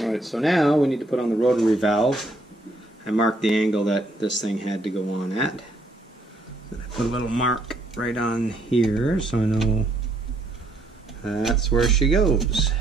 Alright, so now we need to put on the rotary valve. I marked the angle that this thing had to go on at. I put a little mark right on here so I know that's where she goes.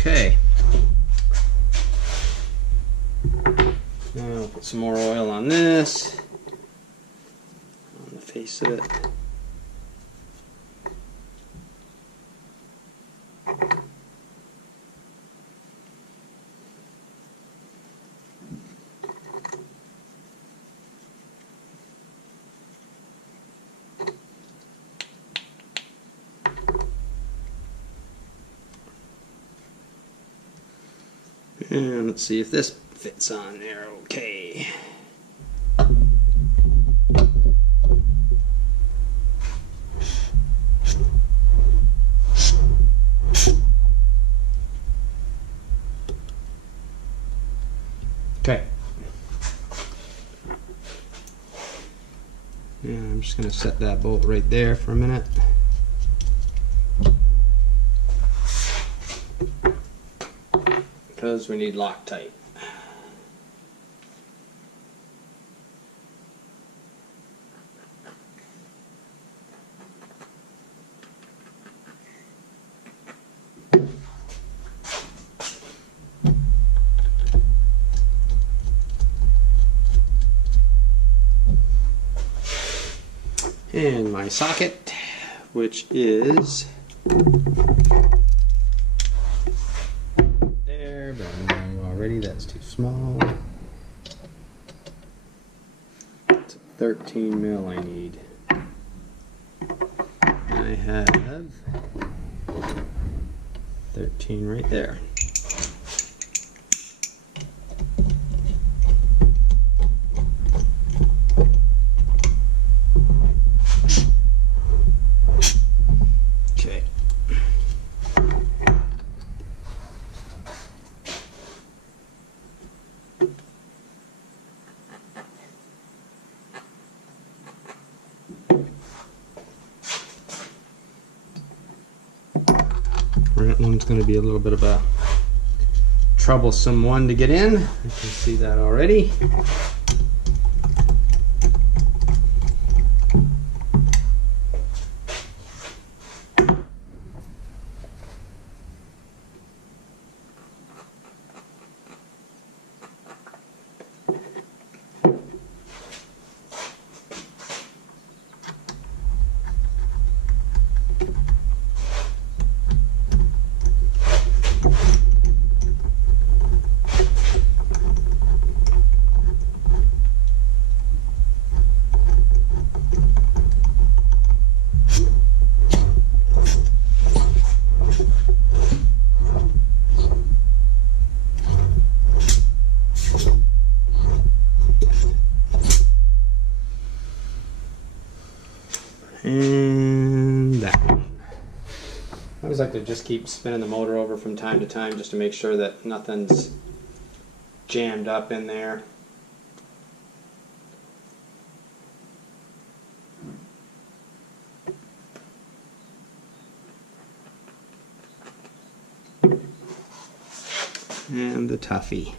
Okay. Now I'll put some more oil on this, on the face of it. And let's see if this fits on there okay. Okay. Yeah, I'm just going to set that bolt right there for a minute. Because we need Loctite. And my socket, which is there, but I know already that's too small. It's a 13 mil I need. I have 13 right there. That one's going to be a little bit of a troublesome one to get in. I can see that already. And that one. I always like to just keep spinning the motor over from time to time just to make sure that nothing's jammed up in there. And the toughie.